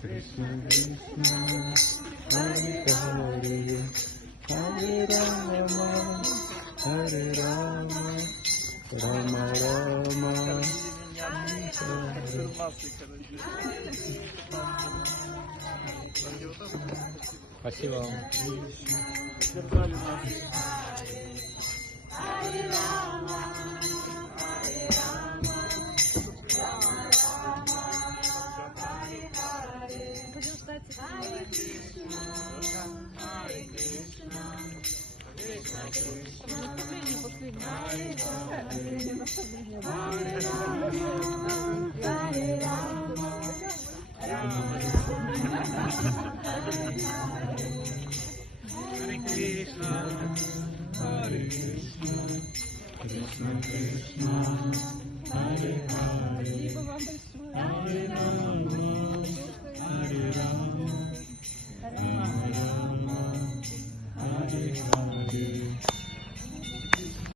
Krishna Krishna, Hare Hare, Hare Rama, Hare Rama, Rama Rama, Hare Hare. Спасибо вам. Krishna Krishna, Hare